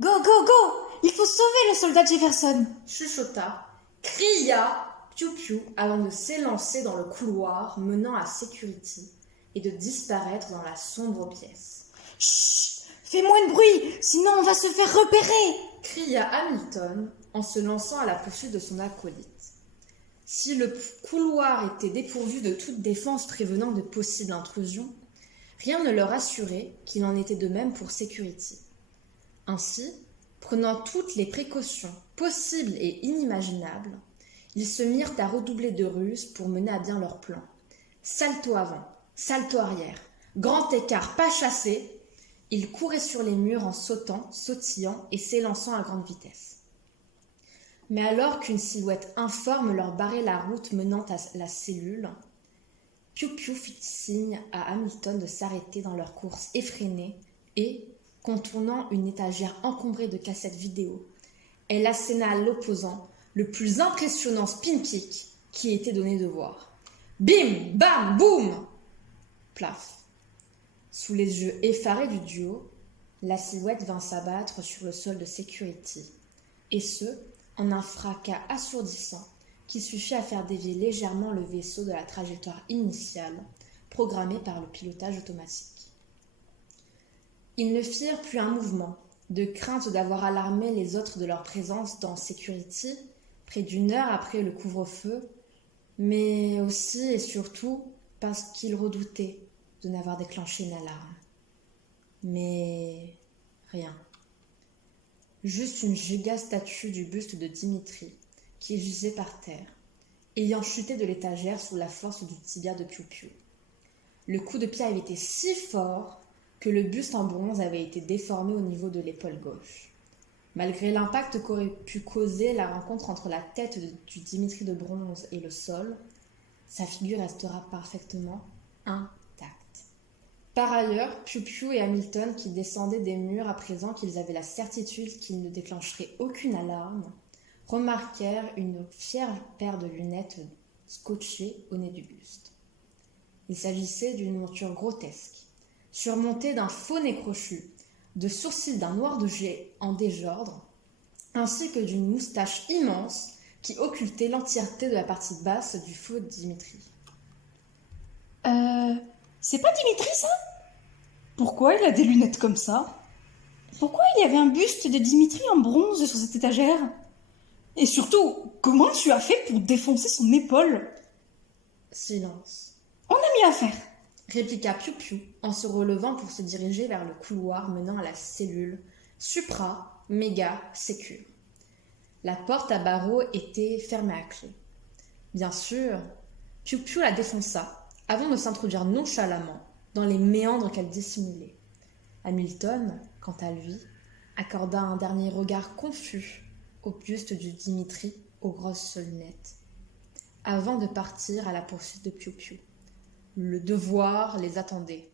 Go, go, go! Il faut sauver le soldat Jefferson! Chuchota, cria Piu Piu avant de s'élancer dans le couloir menant à Security et de disparaître dans la sombre pièce. Chut! Fais moins de bruit, sinon on va se faire repérer! Cria Hamilton en se lançant à la poursuite de son acolyte. Si le couloir était dépourvu de toute défense prévenant de possibles intrusions, rien ne leur assurait qu'il en était de même pour Security. Ainsi, prenant toutes les précautions possibles et inimaginables, ils se mirent à redoubler de ruses pour mener à bien leur plan. Salto avant, salto arrière, grand écart, pas chassé, ils couraient sur les murs en sautant, sautillant et s'élançant à grande vitesse. Mais alors qu'une silhouette informe leur barrait la route menant à la cellule, Piu Piu fit signe à Hamilton de s'arrêter dans leur course effrénée et, contournant une étagère encombrée de cassettes vidéo, elle asséna à l'opposant le plus impressionnant spin kick qui ait été donné de voir. Bim, bam, boum! Plaf. Sous les yeux effarés du duo, la silhouette vint s'abattre sur le sol de Security, et ce, en un fracas assourdissant qui suffit à faire dévier légèrement le vaisseau de la trajectoire initiale, programmée par le pilotage automatique. Ils ne firent plus un mouvement, de crainte d'avoir alarmé les autres de leur présence dans Security, près d'une heure après le couvre-feu, mais aussi et surtout parce qu'ils redoutaient de n'avoir déclenché une alarme. Mais rien. Juste une giga statue du buste de Dimitri, qui gisait par terre, ayant chuté de l'étagère sous la force du tibia de Piu Piu. Le coup de pied avait été si fort que le buste en bronze avait été déformé au niveau de l'épaule gauche. Malgré l'impact qu'aurait pu causer la rencontre entre la tête du Dimitri de bronze et le sol, sa figure restera parfaitement intacte. Par ailleurs, Piu Piu et Hamilton, qui descendaient des murs à présent qu'ils avaient la certitude qu'ils ne déclencheraient aucune alarme, remarquèrent une fière paire de lunettes scotchées au nez du buste. Il s'agissait d'une monture grotesque, surmontée d'un faux nez crochu, de sourcils d'un noir de jet en désordre, ainsi que d'une moustache immense qui occultait l'entièreté de la partie basse du faux Dimitri. C'est pas Dimitri, ça? Pourquoi il a des lunettes comme ça? Pourquoi il y avait un buste de Dimitri en bronze sur cette étagère? Et surtout, comment tu as fait pour défoncer son épaule? Silence. On a mieux à faire. Répliqua Piu Piu en se relevant pour se diriger vers le couloir menant à la cellule supra méga sécure. La porte à barreaux était fermée à clé. Bien sûr, Piu Piu la défonça avant de s'introduire nonchalamment dans les méandres qu'elle dissimulait. Hamilton, quant à lui, accorda un dernier regard confus au buste du Dimitri aux grosses lunettes, avant de partir à la poursuite de Piu Piu. Le devoir les attendait.